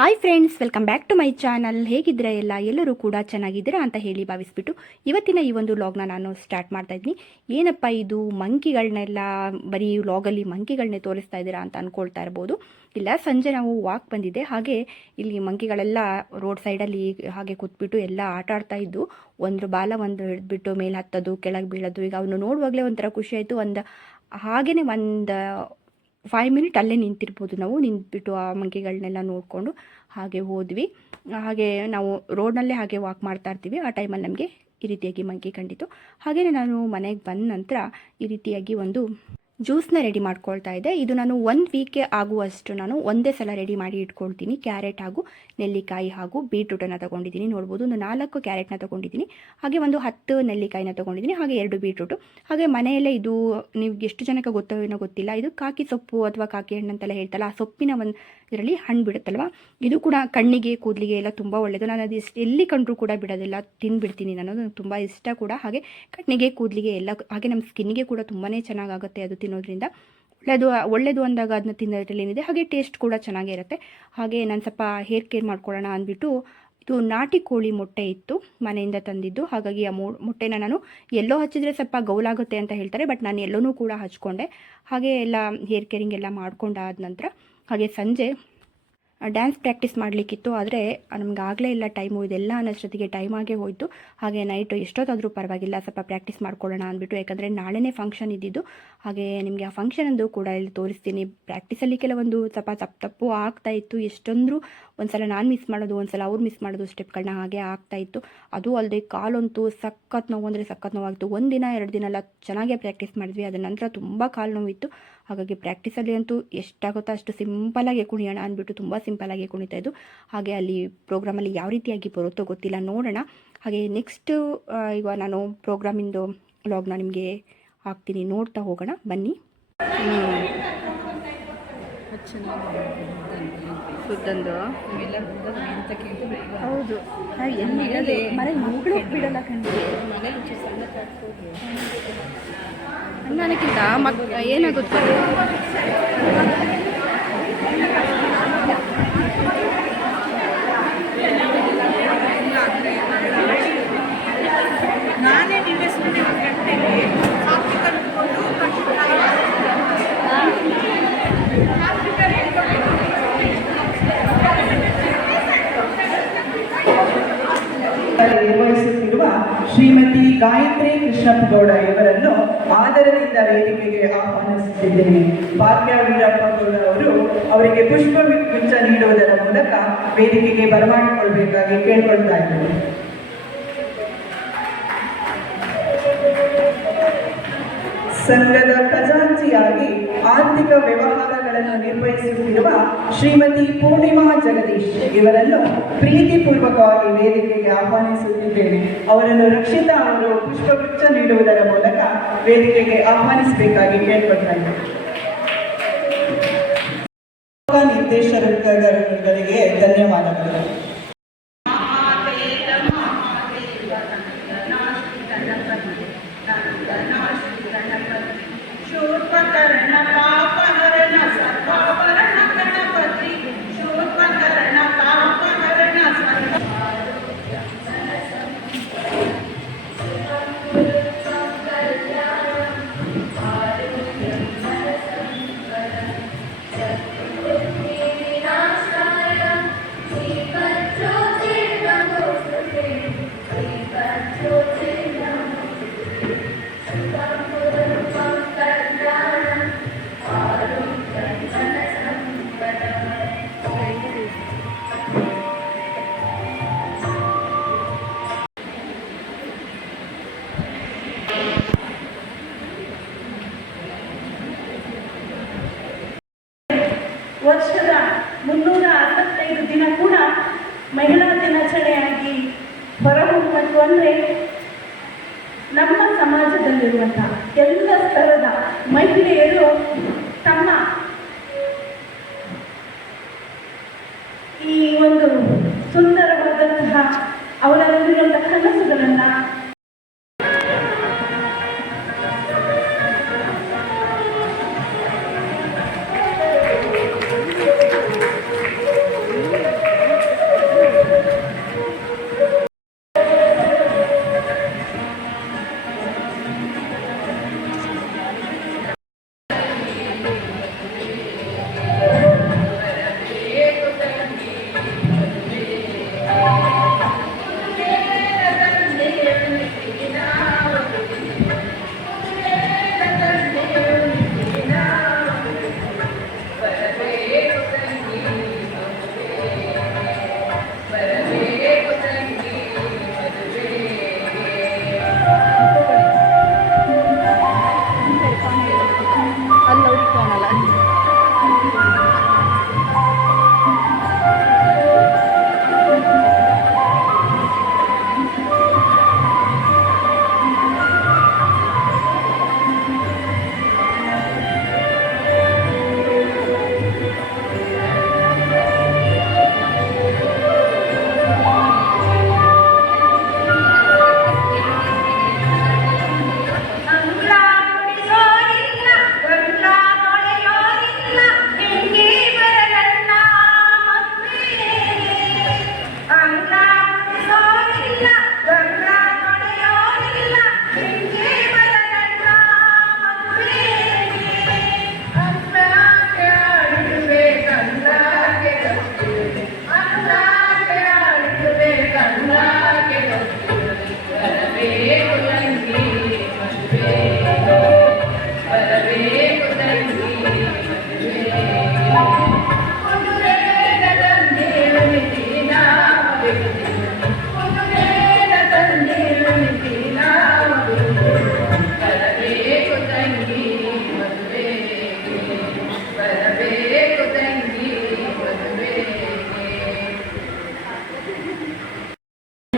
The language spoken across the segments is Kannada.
Hi friends, welcome back to my channel. ಹೇಗಿದ್ದೀರಾ ಎಲ್ಲರೂ ಕೂಡ ಚೆನ್ನಾಗಿದ್ದೀರಾ ಅಂತ ಹೇಳಿ ಭಾವಿಸ್ಬಿಟ್ಟು ಇವತ್ತಿನ ಈ ಒಂದು ವ್ಲಾಗ್ನ ನಾನು ಸ್ಟಾರ್ಟ್ ಮಾಡ್ತಾ ಇದ್ದೀನಿ. ಏನಪ್ಪ ಇದು ಮಂಕಿಗಳನ್ನೆಲ್ಲ ಬರೀ ವ್ಲಾಗಲ್ಲಿ ಮಂಕಿಗಳನ್ನೇ ತೋರಿಸ್ತಾ ಇದ್ದೀರಾ ಅಂತ ಅಂದ್ಕೊಳ್ತಾ ಇರ್ಬೋದು. ಇಲ್ಲ, ಸಂಜೆ ನಾವು ವಾಕ್ ಬಂದಿದ್ದೆ, ಹಾಗೆ ಇಲ್ಲಿ ಮಂಕಿಗಳೆಲ್ಲ ರೋಡ್ ಸೈಡಲ್ಲಿ ಹಾಗೆ ಕೂತ್ಬಿಟ್ಟು ಎಲ್ಲ ಆಟ ಆಡ್ತಾ ಇದ್ದು. ಒಂದು ಬಾಲ ಒಂದು ಹಿಡಿದ್ಬಿಟ್ಟು ಮೇಲೆ ಹತ್ತೋದು, ಕೆಳಗೆ ಬೀಳೋದು. ಈಗ ಅವನು ನೋಡುವಾಗಲೇ ಒಂಥರ ಖುಷಿ ಆಯಿತು. ಹಾಗೆಯೇ ಒಂದು 5 ಮಿನಿಟ್ ಅಲ್ಲೇ ನಿಂತಿರ್ಬೋದು. ನಾವು ನಿಂತ್ಬಿಟ್ಟು ಆ ಮಂಕಿಗಳನ್ನೆಲ್ಲ ನೋಡಿಕೊಂಡು ಹಾಗೆ ಹೋದ್ವಿ. ಹಾಗೆ ನಾವು ರೋಡ್ನಲ್ಲೇ ಹಾಗೆ ವಾಕ್ ಮಾಡ್ತಾ ಇರ್ತೀವಿ. ಆ ಟೈಮಲ್ಲಿ ನಮಗೆ ಈ ರೀತಿಯಾಗಿ ಮಂಕಿ ಕಂಡಿತು. ಹಾಗೆಯೇ ನಾನು ಮನೆಗೆ ಬಂದ ನಂತರ ಈ ರೀತಿಯಾಗಿ ಒಂದು ಜ್ಯೂಸ್ನ ರೆಡಿ ಮಾಡ್ಕೊಳ್ತಾ ಇದ್ದೆ. ಇದು ನಾನು 1 ವೀಕ್ಗೆ ಆಗುವಷ್ಟು ನಾನು ಒಂದೇ ಸಲ ರೆಡಿ ಮಾಡಿ ಇಟ್ಕೊಳ್ತೀನಿ. ಕ್ಯಾರೆಟ್ ಹಾಗೂ ನೆಲ್ಲಿಕಾಯಿ ಹಾಗೂ ಬೀಟ್ರೂಟನ್ನು ತೊಗೊಂಡಿದ್ದೀನಿ. ನೋಡ್ಬೋದು, ಒಂದು 4 ಕ್ಯಾರೆಟ್ನ ತೊಗೊಂಡಿದ್ದೀನಿ, ಹಾಗೆ ಒಂದು 10 ನೆಲ್ಲಿಕಾಯಿನ ತೊಗೊಂಡಿದ್ದೀನಿ, ಹಾಗೆ 2 ಬೀಟ್ರೂಟು. ಹಾಗೆ ಮನೆಯಲ್ಲೇ ಇದು ನೀವು ಎಷ್ಟು ಜನಕ್ಕೆ ಗೊತ್ತೋ ಏನೋ ಗೊತ್ತಿಲ್ಲ, ಇದು ಕಾಕಿ ಸೊಪ್ಪು ಅಥವಾ ಕಾಕಿ ಹಣ್ಣು ಅಂತೆಲ್ಲ ಹೇಳ್ತಲ್ಲ, ಆ ಸೊಪ್ಪಿನ ಒಂದು ಇದರಲ್ಲಿ ಹಣ್ಣು ಬಿಡುತ್ತಲ್ವ, ಇದು ಕೂಡ ಕಣ್ಣಿಗೆ ಕೂದಲಿಗೆ ಎಲ್ಲ ತುಂಬ ಒಳ್ಳೆಯದು. ನಾನು ಅದು ಎಲ್ಲಿ ಕಂಡ್ರೂ ಕೂಡ ಬಿಡೋದಿಲ್ಲ, ತಿಂದುಬಿಡ್ತೀನಿ. ನಾನು ತುಂಬ ಇಷ್ಟ ಕೂಡ. ಹಾಗೆ ಕಣ್ಣಿಗೆ ಕೂದಲಿಗೆ ಎಲ್ಲ, ಹಾಗೆ ನಮ್ಮ ಸ್ಕಿನ್ನಿಗೆ ಕೂಡ ತುಂಬಾ ಚೆನ್ನಾಗಾಗುತ್ತೆ ಅದು ತಿನ್ನೋದ್ರಿಂದ. ಒಳ್ಳೆಯದು ಅಂದಾಗ ಅದನ್ನ ತಿನ್ನೋದ್ರಲ್ಲಿ ಏನಿದೆ, ಹಾಗೆ ಟೇಸ್ಟ್ ಕೂಡ ಚೆನ್ನಾಗೇ ಇರುತ್ತೆ. ಹಾಗೆ ನಾನು ಸ್ವಲ್ಪ ಹೇರ್ ಕೇರ್ ಮಾಡ್ಕೊಳ್ಳೋಣ ಅಂದ್ಬಿಟ್ಟು, ಇದು ನಾಟಿ ಕೋಳಿ ಮೊಟ್ಟೆ ಇತ್ತು ಮನೆಯಿಂದ ತಂದಿದ್ದು. ಹಾಗಾಗಿ ಆ ಮೊಟ್ಟೆನ ನಾನು ಎಲ್ಲೋ ಹಚ್ಚಿದ್ರೆ ಸ್ವಲ್ಪ ಗೌಲಾಗುತ್ತೆ ಅಂತ ಹೇಳ್ತಾರೆ, ಬಟ್ ನಾನು ಎಲ್ಲೋನೂ ಕೂಡ ಹಚ್ಕೊಂಡೆ. ಹಾಗೆ ಎಲ್ಲ ಹೇರ್ ಕೇರಿಂಗ್ ಎಲ್ಲ ಮಾಡ್ಕೊಂಡಾದ ನಂತರ ಹಾಗೆ ಸಂಜೆ ಡ್ಯಾನ್ಸ್ ಪ್ರಾಕ್ಟೀಸ್ ಮಾಡಲಿಕ್ಕಿತ್ತು. ಆದರೆ ನಮ್ಗೆ ಆಗಲೇ ಇಲ್ಲ ಟೈಮು, ಇದೆಲ್ಲ ಅನ್ನೋಷ್ಟೊತ್ತಿಗೆ ಟೈಮ್ ಆಗೇ ಹೋಯಿತು. ಹಾಗೆ ನೈಟು ಎಷ್ಟೊತ್ತಾದರೂ ಪರವಾಗಿಲ್ಲ, ಸ್ವಲ್ಪ ಪ್ರಾಕ್ಟೀಸ್ ಮಾಡ್ಕೊಳ್ಳೋಣ ಅಂದ್ಬಿಟ್ಟು, ಯಾಕಂದರೆ ನಾಳೆನೇ ಫಂಕ್ಷನ್ ಇದ್ದಿದ್ದು. ಹಾಗೆ ನಿಮಗೆ ಆ ಫಂಕ್ಷನಂದು ಕೂಡ ಇಲ್ಲಿ ತೋರಿಸ್ತೀನಿ. ಪ್ರಾಕ್ಟೀಸಲ್ಲಿ ಕೆಲವೊಂದು ಸ್ವಲ್ಪ ತಪ್ಪು ಆಗ್ತಾಯಿತ್ತು. ಎಷ್ಟೊಂದರೂ ಒಂದು ಸಲ ನಾನು ಮಿಸ್ ಮಾಡೋದು, ಒಂದು ಸಲ ಅವ್ರು ಮಿಸ್ ಮಾಡೋದು ಸ್ಟೆಪ್ಗಳನ್ನ ಹಾಗೆ ಆಗ್ತಾಯಿತ್ತು. ಅದು ಅಲ್ಲದೆ ಕಾಲಂತೂ ಸಖತ್ ನೋವು ಅಂದರೆ ಸಖತ್ ನೋವಾಗಿತ್ತು. 1 ದಿನ 2 ದಿನ ಎಲ್ಲ ಚೆನ್ನಾಗೇ ಪ್ರಾಕ್ಟೀಸ್ ಮಾಡಿದ್ವಿ. ಅದರ ನಂತರ ತುಂಬ ಕಾಲು ನೋವಿತ್ತು. ಹಾಗಾಗಿ ಪ್ರಾಕ್ಟೀಸಲ್ಲಿ ಅಂತೂ ಎಷ್ಟಾಗುತ್ತೋ ಅಷ್ಟು ಸಿಂಪಲಾಗಿ ಕುಣಿಯೋಣ ಅಂದ್ಬಿಟ್ಟು ತುಂಬ ಸಿಂಪಲಾಗಿ ಕುಣಿತಾ ಇದ್ದು. ಹಾಗೆ ಅಲ್ಲಿ ಪ್ರೋಗ್ರಾಮಲ್ಲಿ ಯಾವ ರೀತಿಯಾಗಿ ಬರುತ್ತೋ ಗೊತ್ತಿಲ್ಲ, ನೋಡೋಣ. ಹಾಗೆ ನೆಕ್ಸ್ಟು ಈಗ ನಾನು ಪ್ರೋಗ್ರಾಮಿಂದು ವ್ಲಾಗ್ನ ನಿಮಗೆ ಹಾಕ್ತೀನಿ, ನೋಡ್ತಾ ಹೋಗೋಣ ಬನ್ನಿ. ಸುದ್ದಂದು ಹೌದು, ಎಲ್ಲಿ ಮನೆ ಮಗಳು ಬಿಡಲ್ಲ ಕಂಡಿದೆ. ನನಗಿಂತ ಏನಾಗುತ್ತೆ ನಾನೇ ನಿನ್ನೆ ಸುಮ್ಮನೆ 1 ಗಂಟೆಗೆ ಕಾಫಿ ಕಲ್ತ್ಕೊಂಡು ನಿರ್ವಹಿಸುತ್ತಿರುವ ಶ್ರೀಮತಿ ಗಾಯತ್ರಿ ಕೃಷ್ಣಪ್ಪಗೌಡ ಇವರನ್ನು ಆದರದಿಂದ ವೇದಿಕೆಗೆ ಆಹ್ವಾನಿಸುತ್ತಿದ್ದೇನೆ. ಭಾಗ್ಯ ವೀರಪ್ಪಗೌಡ ಅವರಿಗೆ ಪುಷ್ಪಗುಚ್ಛ ನೀಡುವುದರ ಮೂಲಕ ವೇದಿಕೆಗೆ ಬರಮಾಡಿಕೊಳ್ಬೇಕಾಗಿ ಕೇಳ್ಕೊಳ್ತಾ ಇದ್ದೇನೆ. ಸಂಘದ ಖಜಾಂಚಿಯಾಗಿ ಆರ್ಥಿಕ ವ್ಯವಹಾರಗಳನ್ನು ನಿರ್ವಹಿಸುತ್ತಿರುವ ಶ್ರೀಮತಿ ಪೂರ್ಣಿಮಾ ಜಗದೀಶ್ ಇವರನ್ನು ಪ್ರೀತಿಪೂರ್ವಕವಾಗಿ ವೇದಿಕೆಗೆ ಆಹ್ವಾನಿಸುತ್ತಿದ್ದೇನೆ. ಅವರನ್ನು ರಕ್ಷಿತಾ ಅವರು ಪುಷ್ಪಗುಚ್ಛ ನೀಡುವುದರ ಮೂಲಕ ವೇದಿಕೆಗೆ ಆಹ್ವಾನಿಸಬೇಕಾಗಿ ಕೇಳ್ಕೊಳ್ತಾ ಇದ್ದೇನೆ. ನಿರ್ದೇಶಕರಿಗೆ ಧನ್ಯವಾದಗಳು. ವರ್ಷದ 365 ದಿನ ಕೂಡ ಮಹಿಳಾ ದಿನಾಚರಣೆಯಾಗಿ ಹೊರಹೊಮ್ಮತ್ತು ಅಂದರೆ ನಮ್ಮ ಸಮಾಜದಲ್ಲಿರುವಂಥ ಎಲ್ಲ ಸ್ತರದ ಮಹಿಳೆಯರು ತಮ್ಮ ಈ ಒಂದು ಸುಂದರವಾದಂತಹ ಅವರಲ್ಲಿರುವಂಥ ಕನಸುಗಳನ್ನು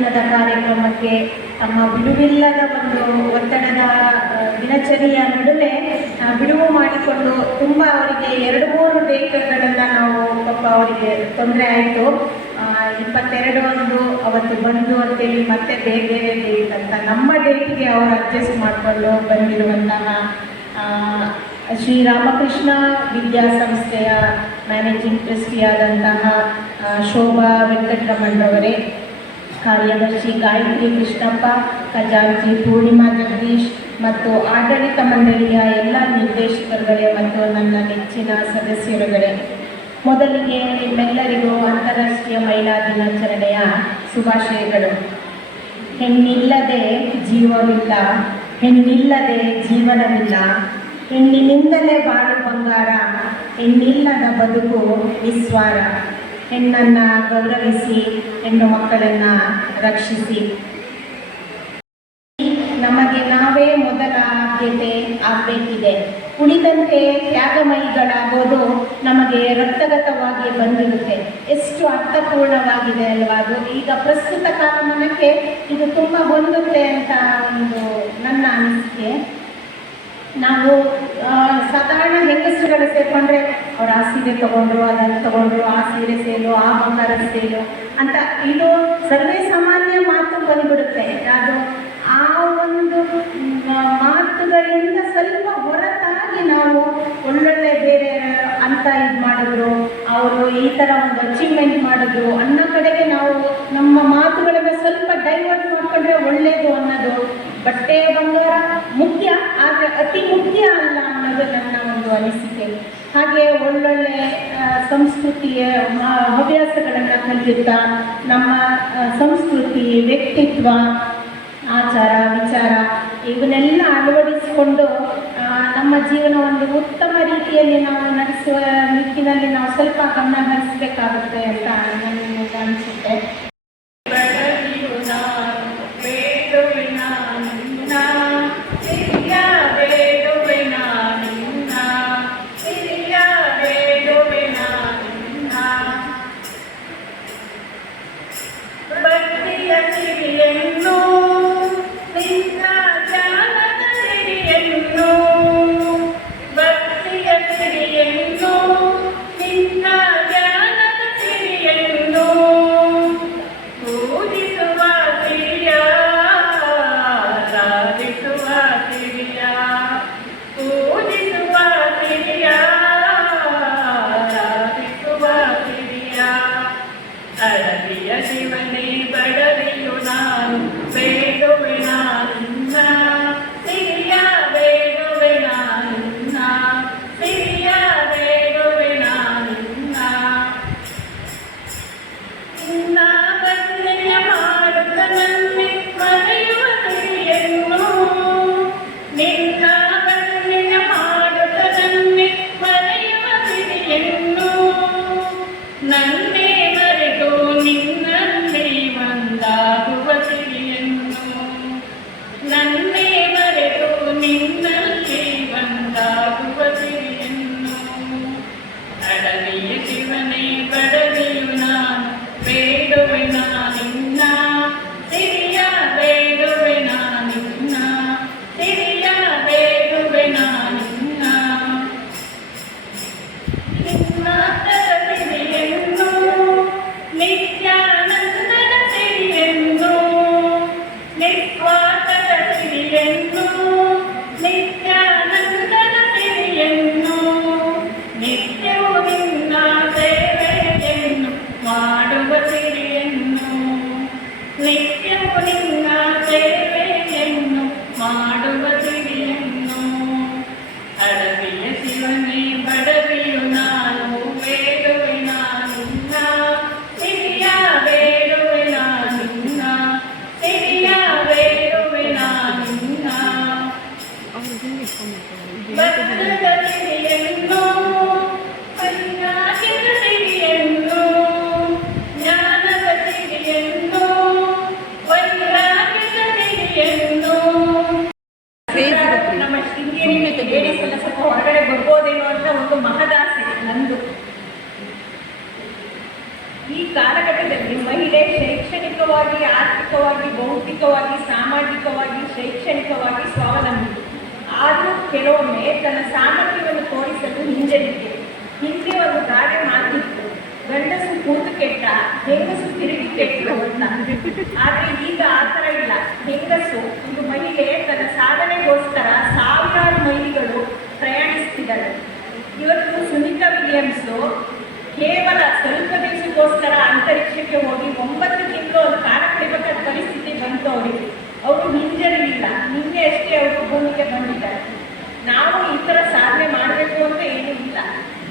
ದಿನದ ಕಾರ್ಯಕ್ರಮಕ್ಕೆ ತಮ್ಮ ಬಿಡುವಿಲ್ಲದ ಒಂದು ಒತ್ತಡದ ದಿನಚರಿಯ ನಡುವೆ ಬಿಡುವು ಮಾಡಿಕೊಂಡು ತುಂಬ ಅವರಿಗೆ 2-3 ಡೇಟ್ಗಳನ್ನು ನಾವು ಪಾಪ ಅವರಿಗೆ ತೊಂದರೆ ಆಯಿತು. 22 ಒಂದು ಅವತ್ತು ಬಂದು ಅಂತೇಳಿ ಮತ್ತೆ ಬೇರೆ ಡೇಟ್ ಅಂತ ನಮ್ಮ ಡೇಟಿಗೆ ಅವರು ಅಡ್ಜಸ್ಟ್ ಮಾಡಿಕೊಂಡು ಬಂದಿರುವಂತಹ ಶ್ರೀರಾಮಕೃಷ್ಣ ವಿದ್ಯಾಸಂಸ್ಥೆಯ ಮ್ಯಾನೇಜಿಂಗ್ ಟ್ರಸ್ಟಿಯಾದಂತಹ ಶೋಭಾ ವೆಂಕಟರಮಣರವರೇ, ಕಾರ್ಯದರ್ಶಿ ಗಾಯತ್ರಿ ಕೃಷ್ಣಪ್ಪ, ಖಜಾಂಚಿ ಪೂರ್ಣಿಮಾ ಜಗದೀಶ್ ಮತ್ತು ಆಡಳಿತ ಮಂಡಳಿಯ ಎಲ್ಲ ನಿರ್ದೇಶಕರುಗಳೇ ಮತ್ತು ನನ್ನ ನೆಚ್ಚಿನ ಸದಸ್ಯರುಗಳೇ, ಮೊದಲಿಗೆ ನಿಮ್ಮೆಲ್ಲರಿಗೂ ಅಂತಾರಾಷ್ಟ್ರೀಯ ಮಹಿಳಾ ದಿನಾಚರಣೆಯ ಶುಭಾಶಯಗಳು. ಹೆಣ್ಣಿಲ್ಲದೆ ಜೀವವಿಲ್ಲ, ಹೆಣ್ಣಿಲ್ಲದೆ ಜೀವನವಿಲ್ಲ, ಹೆಣ್ಣಿನಿಂದಲೇ ಬಾಳು ಬಂಗಾರ, ಹೆಣ್ಣಿಲ್ಲದ ಬದುಕು ನಿಸ್ವಾರ. ಹೆಣ್ಣನ್ನು ಗೌರವಿಸಿ, ಹೆಣ್ಣು ಮಕ್ಕಳನ್ನು ರಕ್ಷಿಸಿ. ನಮಗೆ ನಾವೇ ಮೊದಲ ಆದ್ಯತೆ ಆಗಬೇಕಿದೆ. ಉಳಿದಂತೆ ತ್ಯಾಗಮಯಿಗಳಾಗೋದು ನಮಗೆ ರಕ್ತಗತವಾಗಿ ಬಂದಿರುತ್ತೆ. ಎಷ್ಟು ಅರ್ಥಪೂರ್ಣವಾಗಿದೆ ಅಲ್ವಾ ಅದು. ಈಗ ಪ್ರಸ್ತುತ ಕಾಲಮಾನಕ್ಕೆ ಇದು ತುಂಬ ಹೊಂದುತ್ತೆ ಅಂತ ಒಂದು ನನ್ನ ಅನಿಸಿಕೆ. ನಾವು ಸಾಧಾರಣ ಹೆಂಗಸರುಗಳು ಸೇರಿಕೊಂಡ್ರೆ ಅವ್ರು ಆ ಸೀರೆ ತೊಗೊಂಡ್ರು, ಅದನ್ನು ತೊಗೊಂಡ್ರು, ಆ ಸೀರೆ ಸೇಲು, ಆ ಬಂಗಾರದ ಸೇಲು ಅಂತ ಇದು ಸರ್ವೇ ಸಾಮಾನ್ಯ ಮಾತು ಬಂದ್ಬಿಡುತ್ತೆ. ಅದು ಆ ಒಂದು ಮಾತುಗಳಿಂದ ಸ್ವಲ್ಪ ಹೊರತಾಗಿ ನಾವು ಒಳ್ಳೊಳ್ಳೆ ಬೇರೆ ಅಂತ ಇದು ಮಾಡಿದ್ರು, ಅವರು ಈ ಥರ ಒಂದು ಅಚೀವ್ಮೆಂಟ್ ಮಾಡಿದ್ರು ಅನ್ನೋ ಕಡೆಗೆ ನಾವು ನಮ್ಮ ಮಾತುಗಳನ್ನು ಸ್ವಲ್ಪ ಡೈವರ್ಟ್ ಮಾಡಿಕೊಂಡ್ರೆ ಒಳ್ಳೆಯದು ಅನ್ನೋದು. ಬಟ್ಟೆ ಬಂಗಾರ ಮುಖ್ಯ, ಆದರೆ ಅತಿ ಮುಖ್ಯ ಅಲ್ಲ ಅನ್ನೋದು ನನ್ನ ಒಂದು ಅನಿಸಿಕೆ. ಹಾಗೆ ಒಳ್ಳೊಳ್ಳೆ ಸಂಸ್ಕೃತಿಯ ಹವ್ಯಾಸಗಳನ್ನು ಕಲಿಯುತ್ತಾ ನಮ್ಮ ಸಂಸ್ಕೃತಿ, ವ್ಯಕ್ತಿತ್ವ, ಆಚಾರ ವಿಚಾರ ಇವನ್ನೆಲ್ಲ ಅಳವಡಿಸಿಕೊಂಡು ನಮ್ಮ ಜೀವನ ಒಂದು ಉತ್ತಮ ರೀತಿಯಲ್ಲಿ ನಾವು ನಡೆಸುವ ನಿಟ್ಟಿನಲ್ಲಿ ನಾವು ಸ್ವಲ್ಪ ಗಮನ ಹರಿಸಬೇಕಾಗುತ್ತೆ ಅಂತ ನನಗೆ ಅನಿಸುತ್ತೆ. ಶಿವನೇ ಬಡವೆಯು ನಾನು ಬೇಡುವೆ ನಾನಿನ್ನ, ಸಿರಿಯ ಬೇಡುವೆ ನಾನಿನ್ನ, ಸಿರಿಯ ಬೇಡುವೆ ನಾನಿನ್ನ. ಇನ್ನ ಬದನೆಯ ಮಾಡುತ್ತ ನನ್ನೆ ಮರೆಯುವ ಸಿರಿಯನ್ನು, ನಿನ್ನ ಬದನೆಯ ಮಾಡುತ್ತ ನನ್ನೆ ಮರೆಯುವ ಸಿರಿಯನ್ನು, ನನ್ನೇ ಮರೆತು ನಿನ್ನಲ್ಲಿ ಒಂದಾಗುವ ಸಿರಿಯನ್ನು, ನನ್ನೇ ಮರೆತು ನಿನ್ನಲ್ಲಿ ಒಂದಾಗುವ ಸಿರಿಯನ್ನು. ಅಡವಿಯ ಶಿವನೇ ಬಡವಿಯು ನಾನು ಬೇಡುವೆ ನಾನಿನ್ನ, ಸಿರಿಯ ಬೇಡುವೆ ನಾನಿನ್ನ, ಸಿರಿಯ ಬೇಡುವೆ ನಾನಿನ್ನ. ನಿನ್ನ ಸಿರಿಯನ್ನು ಈ ಕಾಲಘಟ್ಟದಲ್ಲಿ ಮಹಿಳೆ ಶೈಕ್ಷಣಿಕವಾಗಿ, ಆರ್ಥಿಕವಾಗಿ, ಭೌತಿಕವಾಗಿ, ಸಾಮಾಜಿಕವಾಗಿ, ಶೈಕ್ಷಣಿಕವಾಗಿ ಸ್ವಾವಲಂಬಿ. ಆದರೂ ಕೆಲವೊಮ್ಮೆ ತನ್ನ ಸಾಮರ್ಥ್ಯವನ್ನು ತೋರಿಸಲು ಹಿಂಜರಿಕೆ. ಹಿಂದೆ ಒಂದು ಗಾದೆ ಮಾತಿತ್ತು, ಗಂಡಸು ಕೂತು ಕೆಟ್ಟ, ಹೆಂಗಸು ತಿರುಗಿ ಕೆಟ್ಟು ಅಂತ. ಆದರೆ ಈಗ ಆ ಥರ ಇಲ್ಲ. ಹೆಂಗಸು, ಇದು ಮಹಿಳೆ ತನ್ನ ಸಾಧನೆಗೋಸ್ಕರ ಸಾವಿರಾರು ಮೈಲಿಗಳು ಪ್ರಯಾಣಿಸ್ತಿದ್ದಾಳೆ. ಇವತ್ತು ಸುನೀತಾ ವಿಲಿಯಮ್ಸು ಕೇವಲ ಸ್ವಲ್ಪ ದಿವಸಕ್ಕೋಸ್ಕರ ಅಂತರಿಕ್ಷಕ್ಕೆ ಹೋಗಿ 9 ತಿಂಗಳು ಒಂದು ಕಾಲ ಕಳಿಬೇಕಾದ ಪರಿಸ್ಥಿತಿ ಬಂತು ಅವರಿಗೆ. ಅವರು ಹಿಂಜರಿಲಿಲ್ಲ. ನಿನ್ನೆ ಅಷ್ಟೇ ಅವರು ಭೂಮಿಗೆ ಬಂದಿದ್ದಾರೆ. ನಾವು ಈ ಥರ ಸಾಧನೆ ಮಾಡಬೇಕು ಅಂತ ಏನೂ ಇಲ್ಲ.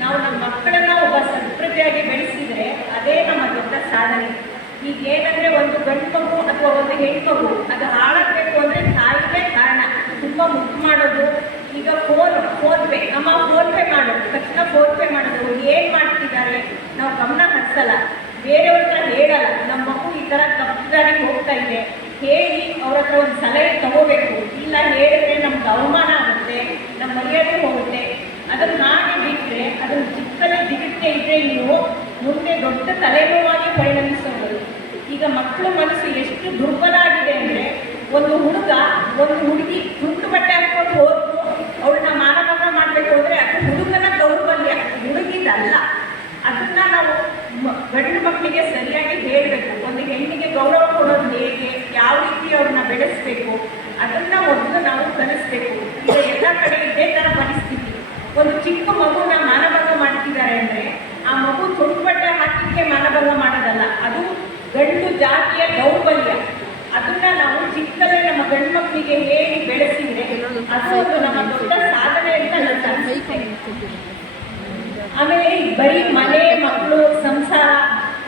ನಾವು ನಮ್ಮ ಮಕ್ಕಳನ್ನ ಒಬ್ಬ ಸತ್ಪ್ರಜೆಯಾಗಿ ಬೆಳೆಸಿದರೆ ಅದೇ ನಮ್ಮ ದೊಡ್ಡ ಸಾಧನೆ. ಈಗ ಏನಂದರೆ ಒಂದು ಗಂಡು ಮಗು ಅಥವಾ ಒಂದು ಹೆಣ್ಮಗು ಅದು ಹಾಳಾಗಬೇಕು ಅಂದರೆ ತಾಯಿಗೆ ಕಾರಣ. ತುಂಬ ಮುದ್ದು ಮಾಡೋದು. ಈಗ ಫೋನ್ ಪೇ, ನಮ್ಮ ಫೋನ್ ಪೇ ಮಾಡೋದು, ತಕ್ಷಣ ಫೋನ್ ಪೇ ಮಾಡೋದು. ಏನು ಮಾಡ್ತಿದ್ದಾರೆ ನಾವು ಗಮನ ಹರಿಸಲ್ಲ, ಬೇರೆಯವ್ರ ಹತ್ರ ಹೇಳಲ್ಲ. ನಮ್ಮ ಮಗು ಈ ಥರ ತಪ್ಪು ದಾರಿಗೆ ಹೋಗ್ತಾ ಇದೆ ಹೇಳಿ ಅವ್ರ ಹತ್ರ ಒಂದು ಸಲಹೆ ತಗೋಬೇಕು. ಇಲ್ಲ ಹೇಳಿದ್ರೆ ನಮ್ಗೆ ಅವಮಾನ ಆಗುತ್ತೆ, ನಮ್ಮ ಮರ್ಯಾದೆ ಹೋಗುತ್ತೆ. ಅದನ್ನು ಹಾಗೆ ಬಿಟ್ಟರೆ, ಅದನ್ನು ಚಿಕ್ಕಲ್ಲೇ ದಿಗಿಟ್ಟೆ ಇದ್ದರೆ ನೀವು ಮುಂದೆ ದೊಡ್ಡ ತಲೆನೋವಾಗಿ ಪರಿಣಮಿಸಬಹುದು. ಈಗ ಮಕ್ಕಳ ಮನಸ್ಸು ಎಷ್ಟು ದುರ್ಬಲ ಆಗಿದೆ ಅಂದರೆ, ಒಂದು ಹುಡುಗ ಒಂದು ಹುಡುಗಿ ತುಂಡು ಬಟ್ಟೆ ಹಾಕ್ಕೊಂಡು ಹೋದ್ರು ಅವಳನ್ನ ಮಾನಭಂಗ ಮಾಡಬೇಕು ಅಂದರೆ ಅದು ಹುಡುಗನ ದೌರ್ಬಲ್ಯ, ಹುಡುಗಿದಲ್ಲ. ಅದನ್ನ ನಾವು ಗಂಡು ಮಕ್ಕಳಿಗೆ ಸರಿಯಾಗಿ ಹೇಳಬೇಕು. ಒಂದು ಹೆಣ್ಣಿಗೆ ಗೌರವ ಕೊಡೋದು ಹೇಗೆ, ಯಾವ ರೀತಿ ಅವ್ರನ್ನ ಬೆಳೆಸಬೇಕು, ಅದನ್ನ ಮೊದಲು ನಾವು ಕಲಿಸ್ಬೇಕು. ಈಗ ಎಲ್ಲ ಕಡೆ ಇದೇ ಥರ ಪರಿಸ್ಥಿತಿ. ಒಂದು ಚಿಕ್ಕ ಮಗುನ ಮಾನಭಂಗ ಮಾಡ್ತಿದ್ದಾರೆ ಅಂದರೆ ಆ ಮಗು ತುಂಡು ಬಟ್ಟೆ ಹಾಕಿಕ್ಕೆ ಮಾನಭಂಗ ಮಾಡೋದಲ್ಲ, ಅದು ಗಂಡು ಜಾತಿಯ ದೌರ್ಬಲ್ಯ. ಅದನ್ನ ನಾವು ಚಿಕ್ಕಲ್ಲೇ ನಮ್ಮ ಗಂಡು ಮಕ್ಕಳಿಗೆ ಹೇಳಿ ಬೆಳೆಸಿದ್ರೆ ಅದು ಒಂದು ನಮ್ಮ ದೊಡ್ಡ ಸಾಧನೆ ಅಂತ ನನ್ನ ಅನಿಸುತ್ತೆ. ಆಮೇಲೆ ಬರೀ ಮನೆ, ಮಕ್ಕಳು, ಸಂಸಾರ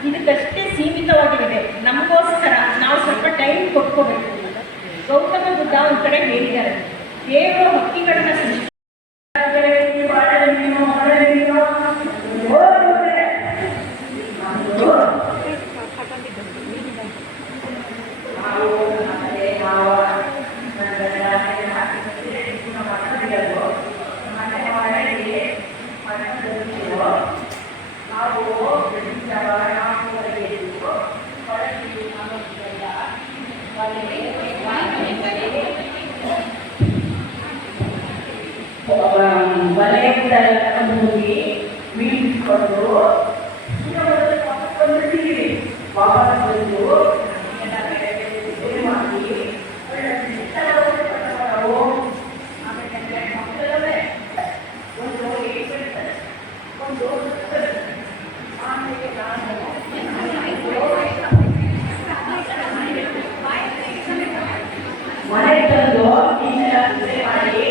ಇದಕ್ಕಷ್ಟೇ ಸೀಮಿತವಾಗಿರುತ್ತೆ. ನಮಗೋಸ್ಕರ ನಾವು ಸ್ವಲ್ಪ ಟೈಮ್ ಕೊಟ್ಕೋಬೇಕು. ಗೌತಮ ಬುದ್ಧ ಒಂದು ಕಡೆ ಹೇಳಿದ್ದಾರೆ, ದೇವರು ಹಕ್ಕಿಗಳನ್ನ ಸೃಷ್ಟಿ ವಲಯದ ಹೋಗಿ ಬೀಳಿಸ್ಕೊಂಡು ವಾಪಸ್ ಬಂದು ಮನೆ ತಂದು ಮಾಡಿ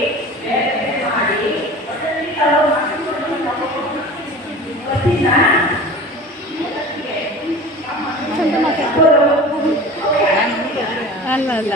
ಅಲ್ಲ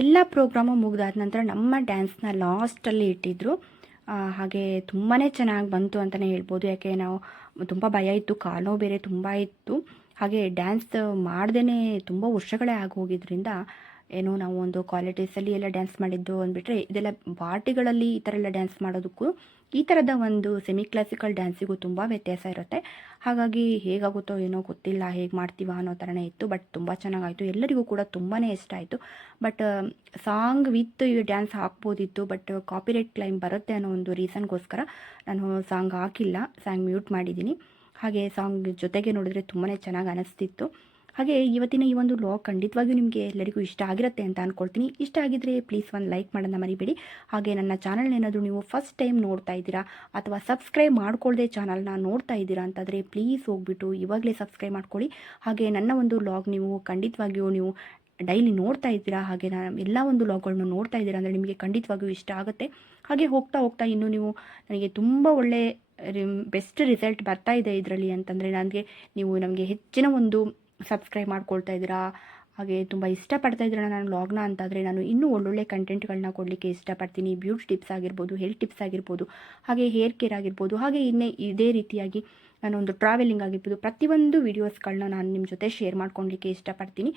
ಎಲ್ಲ ಪ್ರೋಗ್ರಾಮು ಮುಗಿದಾದ ನಂತರ ನಮ್ಮ ಡ್ಯಾನ್ಸ್ನ ಲಾಸ್ಟಲ್ಲಿ ಇಟ್ಟಿದ್ದರು. ಹಾಗೆ ತುಂಬಾ ಚೆನ್ನಾಗಿ ಬಂತು ಅಂತಲೇ ಹೇಳ್ಬೋದು. ಯಾಕೆ ನಾವು ತುಂಬ ಭಯ ಇತ್ತು, ಕಾಲು ಬೇರೆ ತುಂಬ ಇತ್ತು. ಹಾಗೆ ಡ್ಯಾನ್ಸ್ ಮಾಡ್ದೇ ತುಂಬ ವರ್ಷಗಳೇ ಆಗೋಗಿದ್ರಿಂದ ಏನೋ ನಾವು ಒಂದು ಕಾಲೇಜಸಲ್ಲಿ ಎಲ್ಲ ಡ್ಯಾನ್ಸ್ ಮಾಡಿದ್ದು ಅಂದ್ಬಿಟ್ರೆ, ಇದೆಲ್ಲ ಪಾರ್ಟಿಗಳಲ್ಲಿ ಈ ಥರ ಎಲ್ಲ ಡ್ಯಾನ್ಸ್ ಮಾಡೋದಕ್ಕೂ ಈ ಥರದ ಒಂದು ಸೆಮಿ ಕ್ಲಾಸಿಕಲ್ ಡ್ಯಾನ್ಸಿಗೂ ತುಂಬ ವ್ಯತ್ಯಾಸ ಇರುತ್ತೆ. ಹಾಗಾಗಿ ಹೇಗಾಗುತ್ತೋ ಏನೋ ಗೊತ್ತಿಲ್ಲ, ಹೇಗೆ ಮಾಡ್ತೀವ ಅನ್ನೋ ಥರನೇ ಇತ್ತು. ಬಟ್ ತುಂಬ ಚೆನ್ನಾಗಾಯಿತು, ಎಲ್ಲರಿಗೂ ಕೂಡ ತುಂಬಾ ಇಷ್ಟ ಆಯಿತು. ಬಟ್ ಸಾಂಗ್ ವಿತ್ ಡ್ಯಾನ್ಸ್ ಹಾಕ್ಬೋದಿತ್ತು, ಬಟ್ ಕಾಪಿರೈಟ್ ಕ್ಲೈಮ್ ಬರುತ್ತೆ ಅನ್ನೋ ಒಂದು ರೀಸನ್ಗೋಸ್ಕರ ನಾನು ಸಾಂಗ್ ಹಾಕಿಲ್ಲ, ಸಾಂಗ್ ಮ್ಯೂಟ್ ಮಾಡಿದ್ದೀನಿ. ಹಾಗೆ ಸಾಂಗ್ ಜೊತೆಗೆ ನೋಡಿದ್ರೆ ತುಂಬಾ ಚೆನ್ನಾಗಿ ಅನಿಸ್ತಿತ್ತು. ಹಾಗೆ ಇವತ್ತಿನ ಈ ಒಂದು ವ್ಲಾಗ್ ಖಂಡಿತವಾಗಿಯೂ ನಿಮಗೆ ಎಲ್ಲರಿಗೂ ಇಷ್ಟ ಆಗಿರುತ್ತೆ ಅಂತ ಅಂದ್ಕೊಳ್ತೀನಿ. ಇಷ್ಟ ಆಗಿದ್ದರೆ ಪ್ಲೀಸ್ ಒಂದು ಲೈಕ್ ಮಾಡೋದನ್ನ ಮರಿಬೇಡಿ. ಹಾಗೆ ನನ್ನ ಚಾನಲ್ನ ಏನಾದರೂ ನೀವು ಫಸ್ಟ್ ಟೈಮ್ ನೋಡ್ತಾ ಇದ್ದೀರಾ ಅಥವಾ ಸಬ್ಸ್ಕ್ರೈಬ್ ಮಾಡ್ಕೊಳ್ಳದೆ ಚಾನಲ್ನ ನೋಡ್ತಾ ಇದ್ದೀರಾ ಅಂತಂದರೆ ಪ್ಲೀಸ್ ಹೋಗ್ಬಿಟ್ಟು ಇವಾಗಲೇ ಸಬ್ಸ್ಕ್ರೈಬ್ ಮಾಡ್ಕೊಳ್ಳಿ. ಹಾಗೆ ನನ್ನ ಒಂದು ವ್ಲಾಗ್ ನೀವು ಖಂಡಿತವಾಗಿಯೂ ನೀವು ಡೈಲಿ ನೋಡ್ತಾ ಇದ್ದೀರಾ, ಹಾಗೆ ನಾನು ಎಲ್ಲ ಒಂದು ವ್ಲಾಗ್ಗಳನ್ನು ನೋಡ್ತಾ ಇದ್ದೀರಾ ಅಂದರೆ ನಿಮಗೆ ಖಂಡಿತವಾಗಿಯೂ ಇಷ್ಟ ಆಗುತ್ತೆ. ಹಾಗೆ ಹೋಗ್ತಾ ಹೋಗ್ತಾ ಇನ್ನೂ ನೀವು ನನಗೆ ತುಂಬ ಒಳ್ಳೆ ಬೆಸ್ಟ್ ರಿಸಲ್ಟ್ ಬರ್ತಾ ಇದೆ ಇದರಲ್ಲಿ ಅಂತಂದರೆ ನಮಗೆ ಹೆಚ್ಚಿನ ಒಂದು ಸಬ್ಸ್ಕ್ರೈಬ್ ಮಾಡ್ಕೊಳ್ತಾ ಇದ್ದೀರಾ, ಹಾಗೆ ತುಂಬ ಇಷ್ಟಪಡ್ತಾ ಇದ್ದೀರಾ ನಾನು ವ್ಲಾಗ್ನ ಅಂತಾದರೆ ನಾನು ಇನ್ನೂ ಒಳ್ಳೊಳ್ಳೆ ಕಂಟೆಂಟ್ಗಳನ್ನ ಕೊಡಲಿಕ್ಕೆ ಇಷ್ಟಪಡ್ತೀನಿ. ಬ್ಯೂಟಿ ಟಿಪ್ಸ್ ಆಗಿರ್ಬೋದು, ಹೆಲ್ತ್ ಟಿಪ್ಸ್ ಆಗಿರ್ಬೋದು, ಹಾಗೆ ಹೇರ್ ಕೇರ್ ಆಗಿರ್ಬೋದು, ಹಾಗೆ ಇದೇ ರೀತಿಯಾಗಿ ನಾನೊಂದು ಟ್ರಾವೆಲಿಂಗ್ ಆಗಿರ್ಬೋದು, ಪ್ರತಿಯೊಂದು ವೀಡಿಯೋಸ್ಗಳನ್ನ ನಾನು ನಿಮ್ಮ ಜೊತೆ ಶೇರ್ ಮಾಡ್ಕೊಳ್ಲಿಕ್ಕೆ ಇಷ್ಟಪಡ್ತೀನಿ.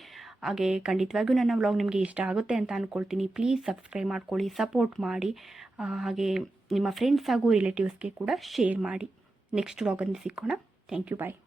ಹಾಗೆ ಖಂಡಿತವಾಗಿಯೂ ನನ್ನ ವ್ಲಾಗ್ ನಿಮಗೆ ಇಷ್ಟ ಆಗುತ್ತೆ ಅಂತ ಅಂದ್ಕೊಳ್ತೀನಿ. ಪ್ಲೀಸ್ ಸಬ್ಸ್ಕ್ರೈಬ್ ಮಾಡ್ಕೊಳ್ಳಿ, ಸಪೋರ್ಟ್ ಮಾಡಿ. ಹಾಗೆ ನಿಮ್ಮ ಫ್ರೆಂಡ್ಸ್ ಹಾಗೂ ರಿಲೇಟಿವ್ಸ್ಗೆ ಕೂಡ ಶೇರ್ ಮಾಡಿ. ನೆಕ್ಸ್ಟ್ ವ್ಲಾಗಲ್ಲಿ ಸಿಕ್ಕೋಣ. Thank you, bye.